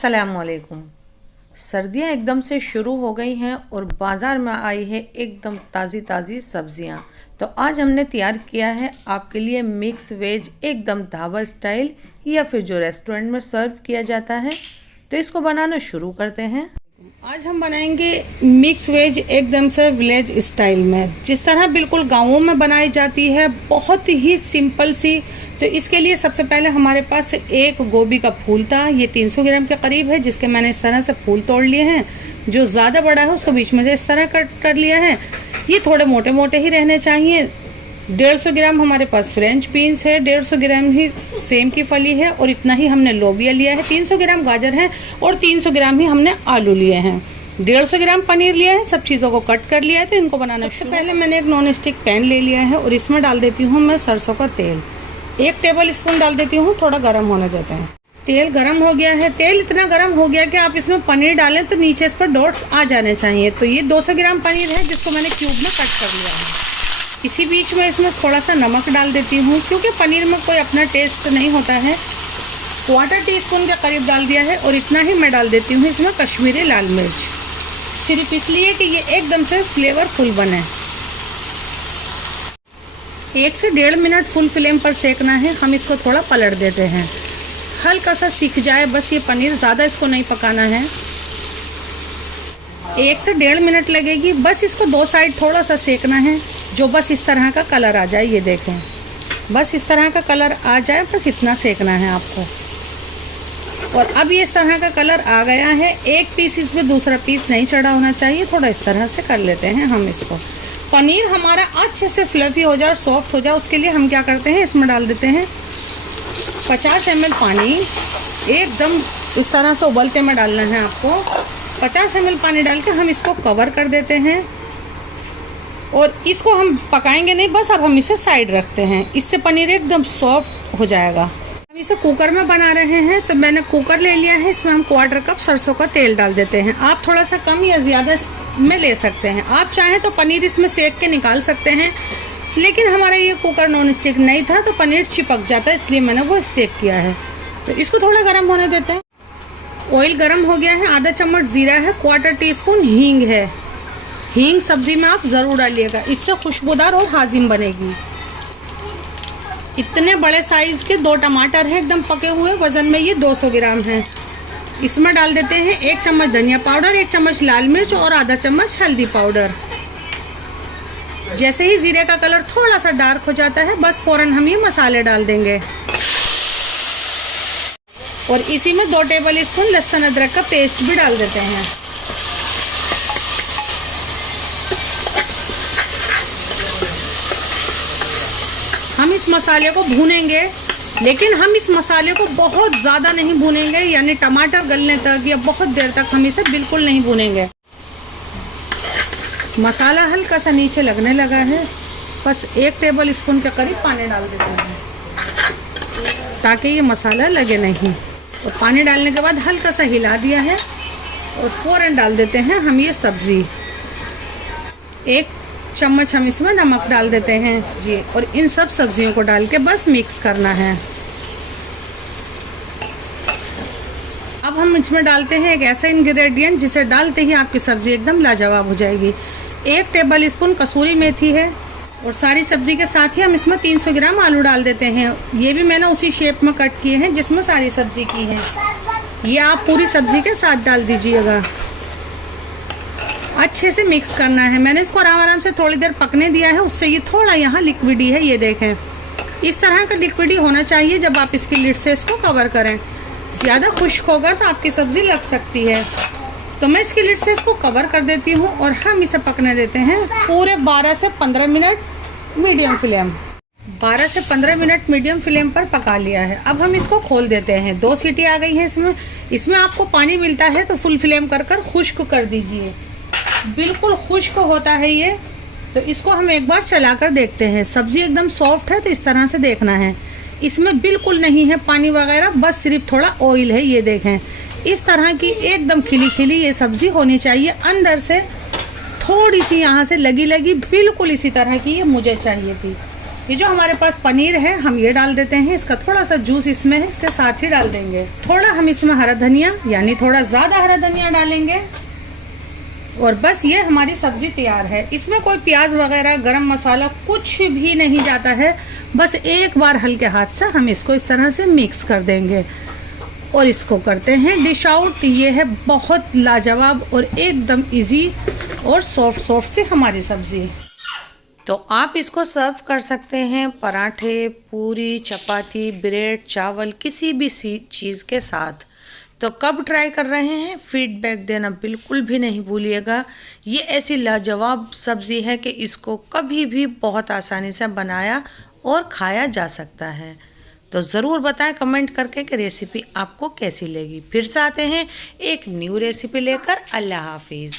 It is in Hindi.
अस्सलामुअलैकुम। सर्दियाँ एकदम से शुरू हो गई हैं और बाज़ार में आई है एकदम ताज़ी ताज़ी सब्ज़ियाँ। तो आज हमने तैयार किया है आपके लिए मिक्स वेज एकदम ढाबा स्टाइल या फिर जो रेस्टोरेंट में सर्व किया जाता है। तो इसको बनाना शुरू करते हैं। आज हम बनाएंगे मिक्स वेज एकदम से विलेज स्टाइल में, जिस तरह बिल्कुल गाँवों में बनाई जाती है, बहुत ही सिंपल सी। तो इसके लिए सबसे पहले हमारे पास एक गोभी का फूल था, ये 300 ग्राम के करीब है, जिसके मैंने इस तरह से फूल तोड़ लिए हैं। जो ज़्यादा बड़ा है उसको बीच में से इस तरह कट कर लिया है। ये थोड़े मोटे मोटे ही रहने चाहिए। 150 ग्राम हमारे पास फ्रेंच बीन्स है, 150 ग्राम ही सेम की फली है और इतना ही हमने लोबिया लिया है। 300 ग्राम गाजर है और 300 ग्राम ही हमने आलू लिए हैं। 150 ग्राम पनीर लिया है। सब चीज़ों को कट कर लिया है। तो इनको बनाना सबसे पहले मैंने एक नॉन स्टिक पैन ले लिया है और इसमें डाल देती हूँ मैं सरसों का तेल। 1 टेबल स्पून डाल देती हूँ, थोड़ा गर्म होने देते हैं। तेल गर्म हो गया है। तेल इतना गर्म हो गया कि आप इसमें पनीर डालें तो नीचे इस पर डॉट्स आ जाने चाहिए। तो ये 200 ग्राम पनीर है, जिसको मैंने क्यूब में कट कर लिया है। इसी बीच में इसमें थोड़ा सा नमक डाल देती हूँ, क्योंकि पनीर में कोई अपना टेस्ट नहीं होता है। 1/4 टीस्पून के करीब डाल दिया है और इतना ही मैं डाल देती हूँ इसमें कश्मीरी लाल मिर्च, सिर्फ इसलिए कि ये एकदम से फ्लेवरफुल बने। 1 से 1.5 मिनट फुल फ्लेम पर सेकना है। हम इसको थोड़ा पलट देते हैं, हल्का सा सीख जाए बस ये पनीर, ज़्यादा इसको नहीं पकाना है। 1 से 1.5 मिनट लगेगी। बस इसको 2 साइड थोड़ा सा सेकना है, जो बस इस तरह का कलर आ जाए। ये देखें, बस इस तरह का कलर आ जाए, बस इतना सेकना है आपको। और अब ये इस तरह का कलर आ गया है। एक पीस इसमें दूसरा पीस नहीं चढ़ा होना चाहिए। थोड़ा इस तरह से कर लेते हैं हम इसको। पनीर हमारा अच्छे से फ्लफी हो जाए और सॉफ्ट हो जाए, उसके लिए हम क्या करते हैं, इसमें डाल देते हैं 50 ml पानी। एकदम इस तरह से उबलते में डालना है आपको। 50 ml पानी डाल के हम इसको कवर कर देते हैं और इसको हम पकाएंगे नहीं, बस अब हम इसे साइड रखते हैं। इससे पनीर एकदम सॉफ्ट हो जाएगा। हम इसे कुकर में बना रहे हैं, तो मैंने कुकर ले लिया है। इसमें हम 1/4 कप सरसों का तेल डाल देते हैं। आप थोड़ा सा कम या ज़्यादा में ले सकते हैं। आप चाहें तो पनीर इसमें सेक के निकाल सकते हैं, लेकिन हमारा ये कुकर नॉन स्टिक नहीं था तो पनीर चिपक जाता है, इसलिए मैंने वो स्टिक किया है। तो इसको थोड़ा गर्म होने देते हैं। ऑयल गर्म हो गया है। आधा चम्मच जीरा है, 1/4 टीस्पून हींग है। हींग सब्जी में आप ज़रूर डालिएगा, इससे खुशबूदार और हाजिम बनेगी। इतने बड़े साइज़ के 2 टमाटर हैं, एकदम पके हुए। वज़न में ये 200 ग्राम है। इसमें डाल देते हैं 1 चम्मच धनिया पाउडर, 1 चम्मच लाल मिर्च और आधा चम्मच हल्दी पाउडर। जैसे ही जीरे का कलर थोड़ा सा डार्क हो जाता है, बस फौरन हम ये मसाले डाल देंगे। और इसी में 2 टेबल स्पून लहसुन अदरक का पेस्ट भी डाल देते हैं। हम इस मसाले को भूनेंगे, लेकिन हम इस मसाले को बहुत ज़्यादा नहीं भूनेंगे, यानी टमाटर गलने तक या बहुत देर तक हम इसे बिल्कुल नहीं भूनेंगे। मसाला हल्का सा नीचे लगने लगा है, बस 1 टेबल स्पून के करीब पानी डाल देते हैं, ताकि ये मसाला लगे नहीं। और पानी डालने के बाद हल्का सा हिला दिया है और फ़ौरन डाल देते हैं हम ये सब्ज़ी। 1 चम्मच हम इसमें नमक डाल देते हैं जी, और इन सब सब्जियों को डाल के बस मिक्स करना है। अब हम इसमें डालते हैं एक ऐसा इंग्रेडिएंट जिसे डालते ही आपकी सब्ज़ी एकदम लाजवाब हो जाएगी। 1 टेबल स्पून कसूरी मेथी है और सारी सब्ज़ी के साथ ही हम इसमें 300 ग्राम आलू डाल देते हैं। ये भी मैंने उसी शेप में कट किए हैं जिसमें सारी सब्ज़ी की है। ये आप पूरी सब्ज़ी के साथ डाल दीजिएगा। अच्छे से मिक्स करना है। मैंने इसको आराम से थोड़ी देर पकने दिया है, उससे ये थोड़ा यहाँ लिक्विडी है। ये देखें, इस तरह का लिक्विडी होना चाहिए जब आप इसकी लिड से इसको कवर करें। ज़्यादा खुश्क होगा तो आपकी सब्ज़ी लग सकती है। तो मैं इसकी लिड से इसको कवर कर देती हूँ और हम इसे पकने देते हैं पूरे 12 से 15 मिनट मीडियम फ्लेम। 12 से 15 मिनट मीडियम फ्लेम पर पका लिया है। अब हम इसको खोल देते हैं। 2 सीटी आ गई है इसमें आपको पानी मिलता है तो फुल फ्लेम कर खुश्क कर दीजिए। बिल्कुल खुश्क होता है ये। तो इसको हम एक बार चला कर देखते हैं। सब्ज़ी एकदम सॉफ्ट है, तो इस तरह से देखना है। इसमें बिल्कुल नहीं है पानी वगैरह, बस सिर्फ थोड़ा ऑयल है। ये देखें, इस तरह की एकदम खिली खिली ये सब्ज़ी होनी चाहिए। अंदर से थोड़ी सी यहाँ से लगी लगी, बिल्कुल इसी तरह की ये मुझे चाहिए थी। ये जो हमारे पास पनीर है हम ये डाल देते हैं, इसका थोड़ा सा जूस इसमें है, इसके साथ ही डाल देंगे। थोड़ा हम इसमें हरा धनिया यानी थोड़ा ज़्यादा हरा धनिया डालेंगे और बस ये हमारी सब्ज़ी तैयार है। इसमें कोई प्याज वगैरह गरम मसाला कुछ भी नहीं जाता है, बस एक बार हल्के हाथ से हम इसको इस तरह से मिक्स कर देंगे और इसको करते हैं डिश आउट। ये है बहुत लाजवाब और एकदम इजी और सॉफ्ट सी हमारी सब्ज़ी। तो आप इसको सर्व कर सकते हैं पराठे, पूरी, चपाती, ब्रेड, चावल, किसी भी चीज़ के साथ। तो कब ट्राई कर रहे हैं फीडबैक देना बिल्कुल भी नहीं भूलिएगा। ये ऐसी लाजवाब सब्ज़ी है कि इसको कभी भी बहुत आसानी से बनाया और खाया जा सकता है। तो ज़रूर बताएं कमेंट करके कि रेसिपी आपको कैसी लगी। फिर से आते हैं एक न्यू रेसिपी लेकर। अल्लाह हाफिज़।